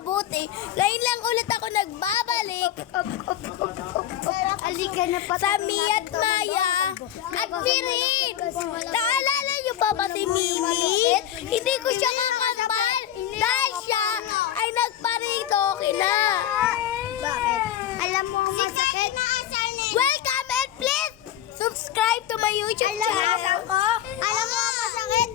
kabuti, ngayon lang ulit ako nagbabalik Alika na pa. sa Mia at Maya at Mirin. Naalala niyo pa ba si Mimi? Hindi ko siya kakambal dahil siya ay nagparitoke na. Bakit? Alam mo ang masakit? Welcome and please subscribe to my YouTube channel ko. Alam mo ang masakit?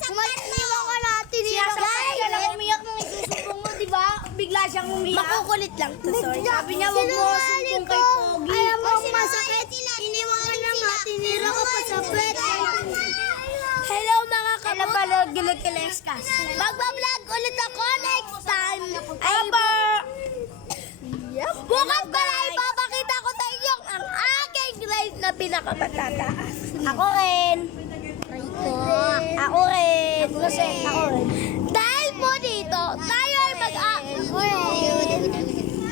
Kumaliwan ka natin. Guys, Siya lang umiyak nung isusumbong mo, di ba? Bigla siyang umiyak. makukulit lang to, sorry. Sabi niya, wag mo sumbong kay Pogi. Alam mo ang masakit? Iniwan ka na nga. Tinira ka pa sa bed. Hello mga Alam ba, kabuti. gilid-kileskas. Magbablog ulit ako next time. Bukas pala ipapakita ko sa inyo ang aking grade na pinakamatataas. Ako rin. Ako rin. Ako rin. Dahil po dito, tayo ay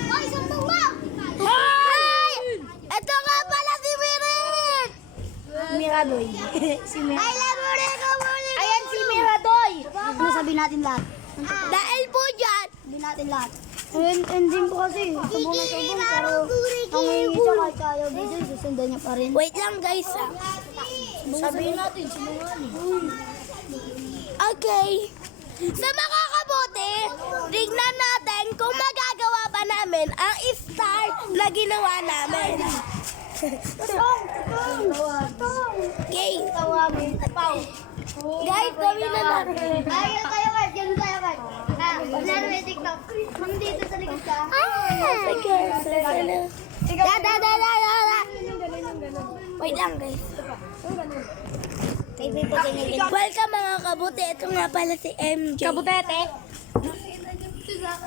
Ay, sampung mo! Ay! Ito nga pala si Mirin! Miradoy. Si I Miradoy. love you, Rico. Ayan si Miradoy. Ano sabihin natin lahat? Dahil po dyan, Sabihin natin lahat. Ending ko kasi. Sabong na sabong. Pero ang hihingi siya kahit ayaw dito. Susundan niya pa rin. wait lang guys ah. Sabihin natin. Sinungaling. Okay. Sa mga kabuti, tignan natin kung magagawa ba namin ang start na ginawa namin. Okay. Tawagin. Pau. Guys, gawin na natin. Ay, tayo ka. Yan tayo ka. Laro may TikTok. Mang dito sa likod ka. Sige. Da. Wait lang guys. Welcome mga kabuti. Ito nga pala si MJ. Kabutete.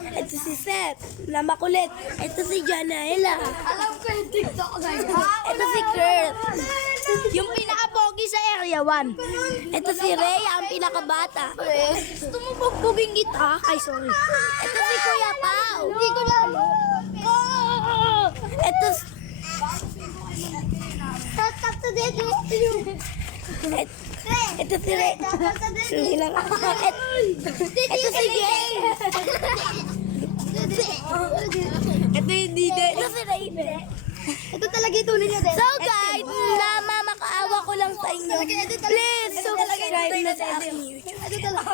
Ito si Seth, na makulit. Ito si Janaela. Alam ko yung TikTok guys. Ito si Kurt. Yung pinaka-pogi sa area 1. Ito si Rhea, ang pinakabata. Gusto mo pagbuging kita? Ay, sorry. Ito si Kuya Pao. Hindi ko lang. Ito, Tatap to dito. ito si Rhea. Hindi lang ako. Ito si Jay. Ito hindi din. Ito si Rhea. Ito talaga yung tunay niya din. So guys, namamakaawa ko lang sa inyo. Please subscribe na sa aking YouTube. Ito talaga.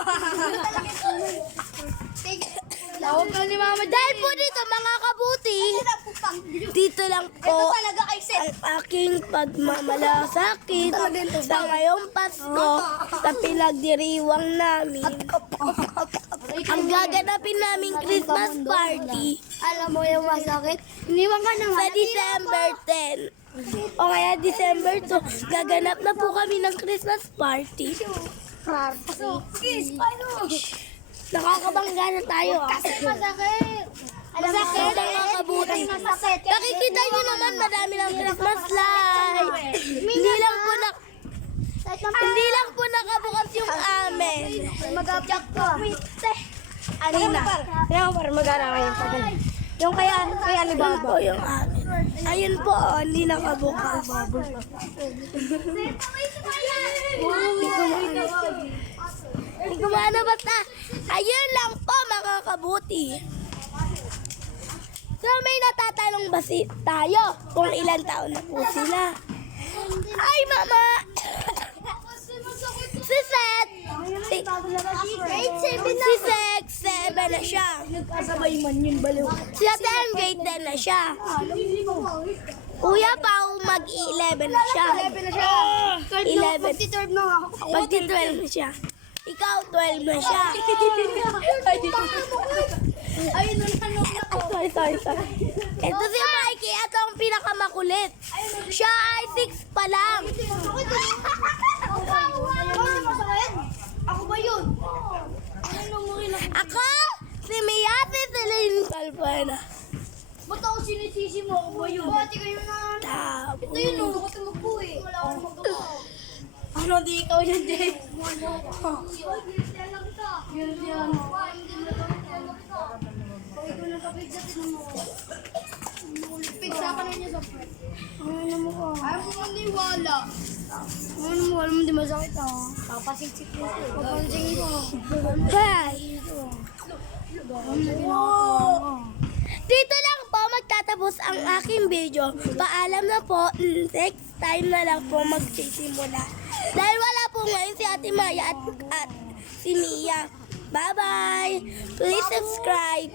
Tawag ka ni Mama. Dahil po dito mga kabuti, dito lang po Ito talaga kay Seth. ang aking pagmamalasakit sa ngayong Pasko sa pinagdiriwang namin. Ang gaganapin naming Christmas party Alam mo yung masakit? Iniwan ka naman. sa December 10. O kaya December 2, gaganap na po kami ng Christmas party. Kiss, paano? Nakakabangga na tayo ah. Masakit. Masakit ang mga kabuti. Masakit. Nakikita nyo naman marami ng Christmas light. Hindi lang po nakabukas yung amin. Mag-upload ko. Alina. Kaya para mag-ara kayo. Yung kaya Ito po yung amin. Ayun po, oh, hindi nakabukas. Hindi ko maano basta. Ayun lang po mga kabuti. So may natatanong ba tayo kung ilang taon na po sila? Ay mama! Si Seth! Si Seth, 7 na siya. Kasabay man yun, baliw. Si Ate M, grade 10 na siya. Kuya Pao, mag-11 na siya. 11. 12 na ako. Magti-12 na siya. Ikaw, 12 na siya. Ayun na tanong ako. Sorry. Ito si Mikey, ito ang pinakamakulit. Siya ay 6 pa lang. Ako ba yun? Ako, si Miyate Celine Calpana. Ba't ako sinisisi mo? Ako ba yun? Bati kayo na. Tapos, Ito yun, ako tumagpo eh. Wala akong magawa. Ano, di ikaw yan, Jay? Yan, yan. Ikaw na kapit sa tinamo. Pigsa ka na niya sa pwet. Ano mo ka? Ayaw mo maniwala. Ano mo, alam mo di masakit ah. Papasiksik mo. Papasiksik mo. hi. Dito lang po magtatapos ang aking video. Paalam na po. Next time na lang po magsisimula. Dahil wala po ngayon si Ate Maya at si Mia. Bye-bye. Please subscribe.